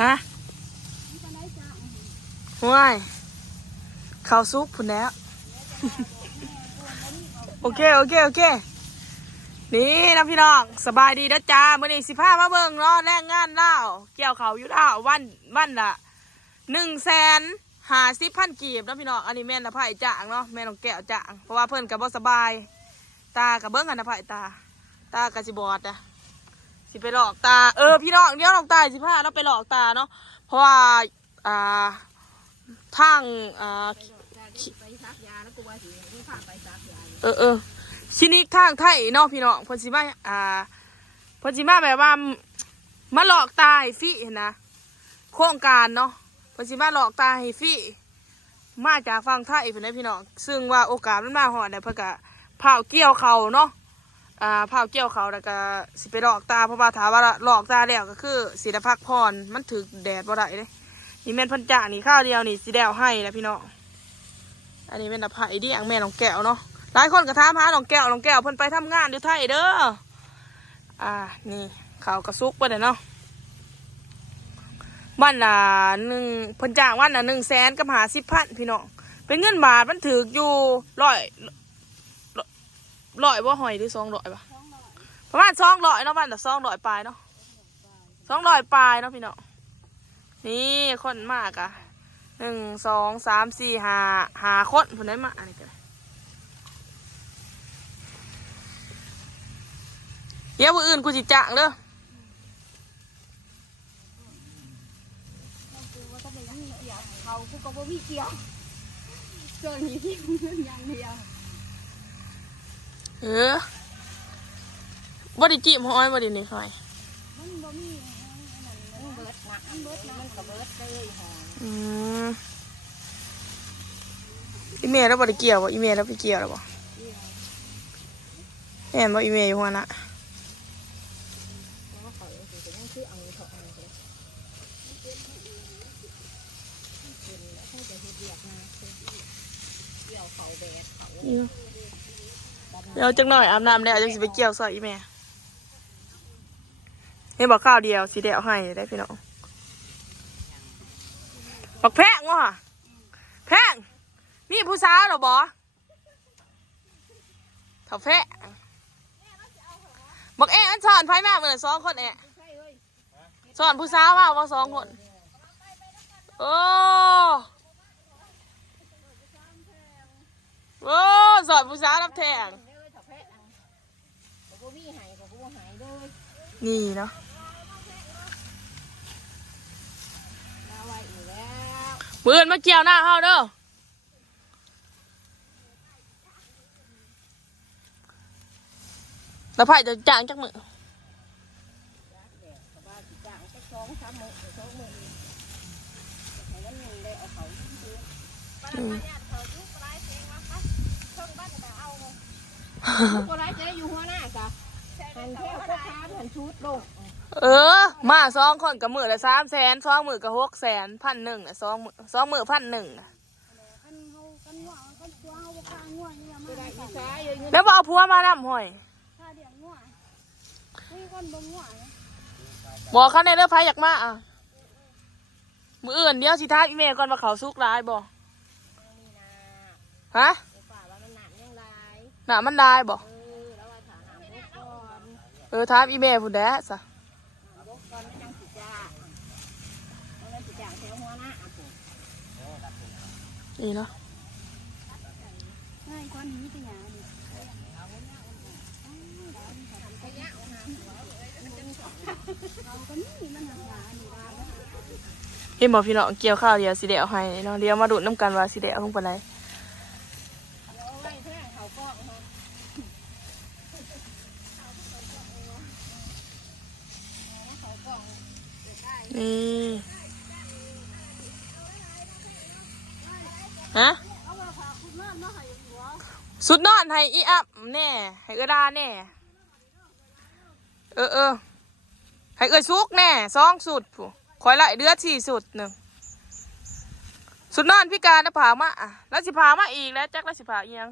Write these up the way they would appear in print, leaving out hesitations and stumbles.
ฮะว้ายข้าวซุปพุ่นแล้ว โอเคนี่นะพี่น้องสบายดีนะจ้ามื้อนี้15มาเบิ่งเนาะแรงงานลาวเกี่ยวเขาอยู่ลาววันละ150,000 กีบนะพี่น้องอันนี้แม่นนะไผ่จ่างเนาะแม่น้องแก้วจ่างเพราะว่าเพิ่นก็บ่สบายตากับเบิ่งกันนะไผ่ตาก็สิบอดนะสิไปหลอกตาพี่น้องเดี๋ยวน้องตา15แล้วไปหลอกตาเนาะเพราะว่าทางคลินิกทางไทยเนาะพี่น้องเพิ่นสิมาแบบว่ามาหลอกตาให้ฟรีนะโครงการเนาะเพิ่นสิมาหลอกตาให้ฟรีมาจากฝั่งไทยเพิ่นนะพี่น้องซึ่งว่าโอกาสมันมาฮอดได้เพิ่นก็เผาเกี่ยวเขาเนาะเผาเกี่ยวเขาแล้วก็สิไปหลอกตาเพราะว่าถามว่าหลอกตาแล้วก็คือสิได้พักผ่อนมันถึกแดดบ่ได้เด้นี่แม่นเพิ่นจ้างนี่ข้าวเดียวนี่สิได้เอาให้แล้วพี่น้องอันนี้เป็นตะไผ่ดิอังแม่น้องแก้วเนาะหลายคนก็ถามหาน้องแก้วเพิ่นไปทำงานอยู่ไทยเด้อนี่เขากระซุกไปเลยเนาะวันละเพิ่นจ้างวันละ100,000กับ50,000พี่น้องเป็นเงินบาทมันถืออยู่ร้อยบ่หอยหรือ200ป่ะประมาณ200เนาะวันละ200ปลายเนาะ200ปลายเนาะพี่น้องนี่คนมากอะ1 2 3 4 5คนคนได้มาอันนี้กันเดี๋ยวมื้ออื่นกูสิจ้างเด้อเขากูก็บ่มีเกี่ยวเจอหนีที่อย่างเดียวบ่ได้จีบหอยบ่ได้นี่หอยมันบ่มีมันเบิดนะมันก็เบิดเลยหอยอีเมลแล้วบ่ได้เกี่ยวบ่อีเมลแล้วไปเกี่ยวแล้วบ่แม่นบ่อีเมลอยู่หัวน่ะเดี๋ยวจังหน่อยอาบน้ำแล้วจังสิไปเกี่ยวซอยอีแม่เห็นบอกข้าวเดียวสิเดียวให้ได้พี่น้องบอกแพงว่ะแพงมีผู้สาวหรอบอเถ่าแพงบอกอันสอนไพ่มาเหมือน2 คนสอนผู้สาวว่า2 คนโอ้สอนผู้สาวรับแทงนี่เนาะมืออื่นมาเกี่ยวหน้าเขาเด้อแล้วไผ่จะจ้างจักมือก็ไรเจ๊อยู่หัวหน้าจ้ะหันเที่ยวก็ค้าหันชุดลงมา2 คนกับมือละ300,000 2 มือกับ600,000 1,0002 มือ1,000แล้วเอาผัวมาดำหอยบอกเขาในเรื่องไผ่อยากมามืออื่นเดี๋ยวสิท้าอีเมลก่อนมาเขาซุกร้ายบอกฮะหนามันได้บอกท้าอีเมลพูดแด้สะนี่เนาะเห็นบอกพี่น้องเกี่ยวข้าวเดียวสิเดียวให้เนาะเดี๋ยวมาดูดน้ำกันว่าสิเดียวลงไปไหนนี่ฮะสุดนอนให้อีอัพแน่ให้เออดาแน่ให้เออซุกแน่2 สุดผู้คอยไล่เดือด4 สุด1สุดนอนพิการนะผามาแล้วสิผามาอีกแล้วจักแล้วสิผาอีกยัง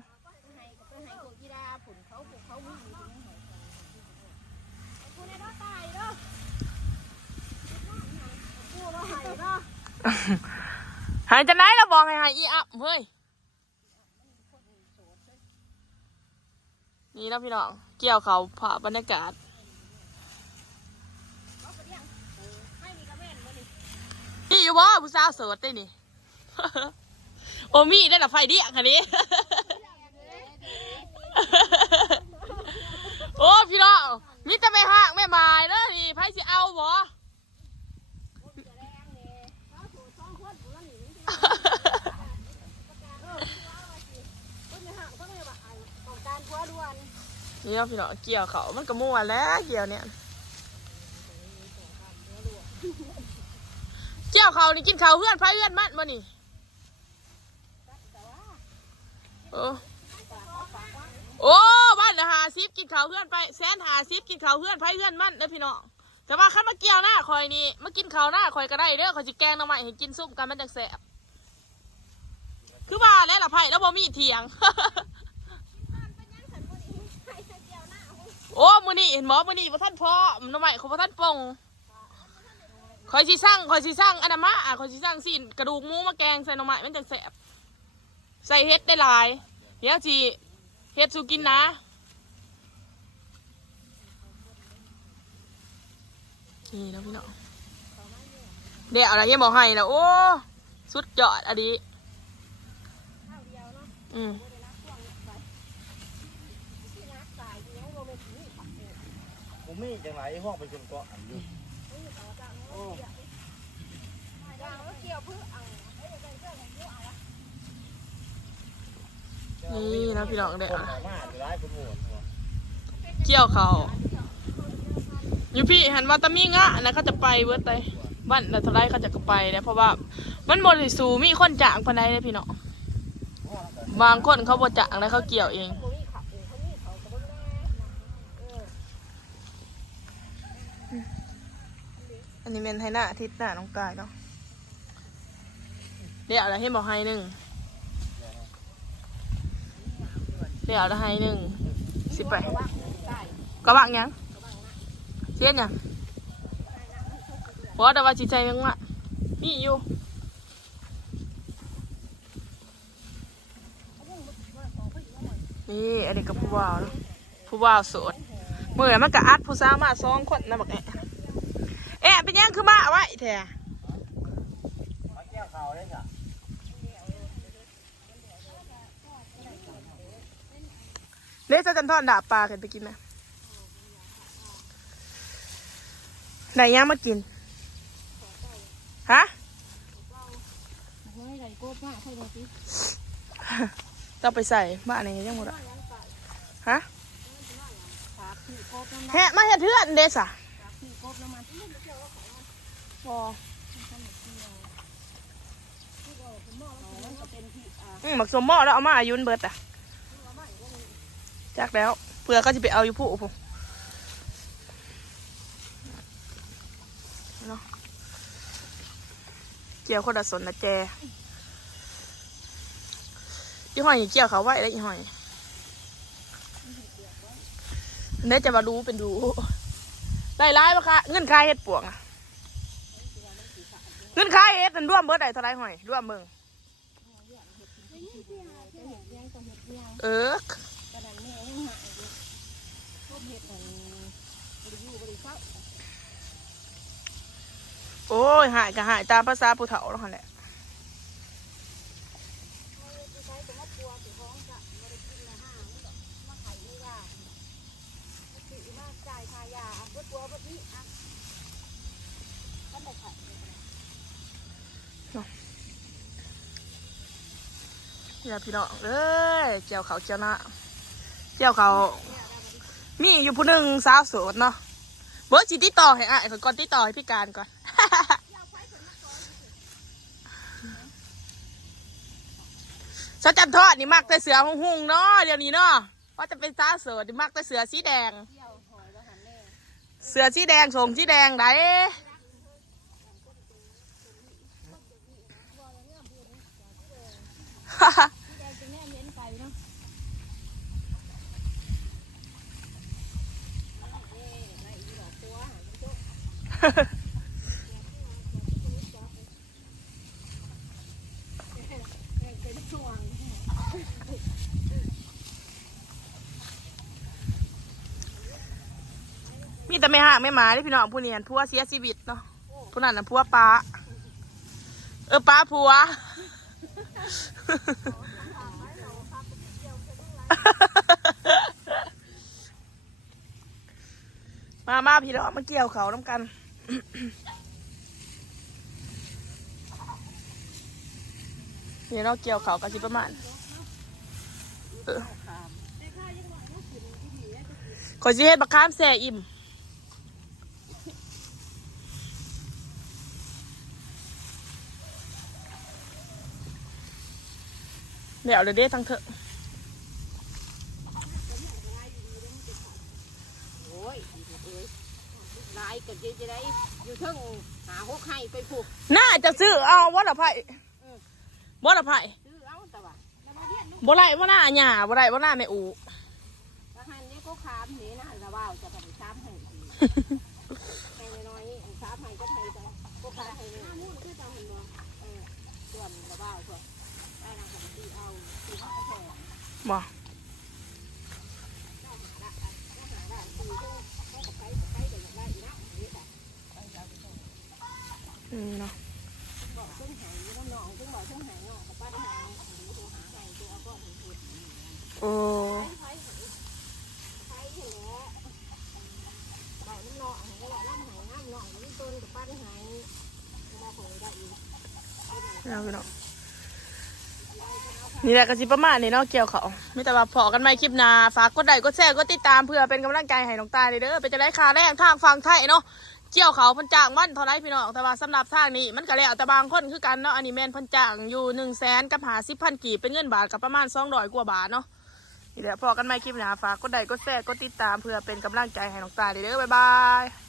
หายจะไหนเราบอกให้หายอีอัพเฮ้ยนี่นะพี่น้องเกี่ยวเขาผ่าบรรยากาศนี่อยู่บ่ผู้สาวโสดได้นี่ โอมี่ได้ละไฟเดียค่ะนี้ โอ้พี่น้องมิจะไม่ห่างไม่หมายเด้อนี่ไพ่สิเอาบ่นี่พี่น้องเกี่ยวเขามันก็มั่วแล้วเกี่ยวเนี่ยเกี่ยวเขานี่กินเขาเพื่อนไพ่เพื่อนมันมานี่โอ้บ้าน50กินเขาเพื่อนไป150กินเขาเพื่อนไพ่เพื่อนมันเด้อพี่น้องแต่ว่าข้ามาเกี่ยวหน้าคอยนี่มากินเขาหน้าคอยก็ได้เด้อคอยจะแกงน้ำมันให้กินซุ่มกันมันจังแสบคือว่าแล้วล่ะไพ่แล้วบ่มีเถียง โอ้มือนี่เห็นหมอมือนี่พระท่านพ่อน้ำใหม่ของพระท่านปงคอยชีสร้างอันนั้นมาคอยชีสร้างสิกระดูกหมูมาแกงใส่น้ำใหม่มันจะแสบใส่เฮ็ดได้หลายเดี๋ยวจีเฮ็ดสูกินนะนี่นะพี่น้องเดี๋ยวอะไรยังบอกให้นะโอ้สุดยอดอันนี้ผมมีจังไรห้องไปจนเกาะอันนี้นี่นะพี่น้องเดี๋ยว คนออกมาจะร้ายคนโหด เกี่ยวเขาอยู่พี่หันว่าตะมีงะนะเขาจะไปเวิร์ดไปบ้านแต่ทลายเขาจะไปเลยเพราะว่ามันหมดสูมีคนจ้างภายในเลยพี่น้องบางคนเขาบ่จ้างแล้วเขาเกี่ยวเองอันนี้เป็นไทยหน้าอาทิตย์หน้าน้องกายเนาะเดี๋ยวอะไรให้บอกให้หนึ่งเดี๋ยวอะไรให้หนึ่งสิไปกระบังยังเช่นยังเพราะแต่ว่าจิตใจยังวะนี่อยู่นี่อันนี้กับผู้บ่าวเนาะผู้บ่าวโสดเมื่อมันก็อัดผู้สาวมา2 คนนะบักแอะเป็นยังคือมาไว้แท้ มาแก้วเขาได้จ้ะ เดี๋ยวจะจันทอนด่าปลากันไปกินนะได้ยังมากินฮะต้องไปใส่บ้านนี้ยังหมดอ่ะฮะแฮะมาเฮ็ดเทือนเดซ่ะหมักสมหม้อแล้วเอามาอายุนเบิดอ่ะจักแล้วเพื่อเขาจะไปเอาอยู่ผู้ผมเนาะเกี่ยวคนละสนนะแจยี่ห้อยเกี่ยวเขาไว้แล้วยี่ห้อยเดี๋ยวจะมาดูเป็นดูได้ร้ายปะคะเงินค่าเฮ็ดปวงอะเงินค่าเฮ็ดนั่นร่วมเบิดได้เท่าไรห้อยร่วมเบิ่งโอ้ยหายก็หายตามภาษาผู้เฒ่าแล้วแหละอย่าพี่น้องเอ้ยเจียวเขาเจียวหน้าเจียวเขามีอยู่ผู้หนึ่งสาวโสดเนาะเบิร์ดจีติต่อให้อ่ะก่อนติต่อให้พี่การก่อน ชาจันทอดนี่มักแต่เสือหุ่งเนาะเดี๋ยวนี้เนาะว่าจะเป็นสาวโสดนี่มักแต่เสือสีแดงเสือสีแดงส่งสีแดงได้ แต่ไม่ห่างไม่หมาได้พี่น้องผู้เนียนผัวเสียชีวิตเนาะผู้นั้นน่ะผัวป้าป้าผัว มาพี่น้องมาเกี่ยวเขาน้ำกัน นี่เราเกี่ยวเขากันสิประมาณขอสิเฮ็ดบักขามแซ่อิ่มเดี๋ยวเด้ทั้งเถอะ โอ้ยลายก็จะได้อยู่เทิงหาหกให้ไปผูก น่าจะซื้อเอาวัดละไผ่วัดละไผ่ ซื้อเอาแต่ว่าแล้วมาเรียนลูก บ่ไรว่าหน้าหญ้าบ่ไรว่าหน้าแม่อู ทหารนี่ก็ขามนี่นะระว่าวจะไปซ้ำให้ให้น้อยๆซ้ำให้ก็ให้จะก็ขามให้เนี่ยมุ่นคือจะเห็นบ่ส่วนระว่าวส่วนได้นางของตีเอาตีเอาแทน บ่ เนาะโอ้เอาไปเนาะนี่แหละก็สิประมาณนี้เนาะเกี่ยวเขาไม่แต่ว่าพอกันไหมคลิปหน้าฝากกดไลค์กดแชร์กดติดตามเพื่อเป็นกำลังใจให้น้องตายเด้อเป็นจะได้ค่าแรงทางฝั่งไทยเนาะเกี่ยวเขาเพิ่นจ้างมันเท่าไรพี่น้องแต่ว่าสำหรับทางนี้มันก็แล้วแต่บางคนคือกันเนาะอันนี้แม่นเพิ่นจ้างอยู่100,000กับ50,000 กีบเป็นเงินบาทกับประมาณ200 กว่าบาทเนาะนี่แหละพอกันไหมคลิปหน้าฝากกดไลค์กดแชร์กดติดตามเพื่อเป็นกำลังใจให้น้องตายเด้อบ๊ายบาย